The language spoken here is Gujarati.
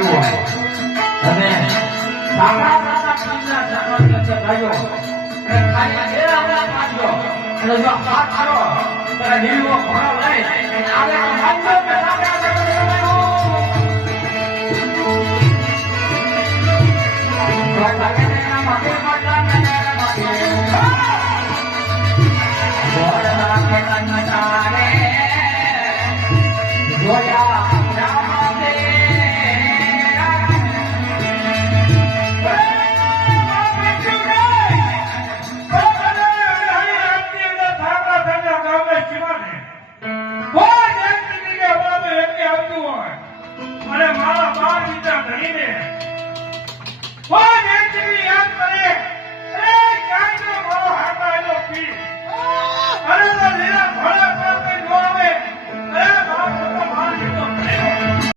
આવ્યો અને સારા પીના સામાન્ય ગાયો અને ખાલી એ આપણા પાડ્યો અને જો હાથ કરો તો નીલો ઘોડો લઈ અને આવે માંગો કે સારા યાદ કરે એ ક્યાંય મારો હાથ આવેલો પી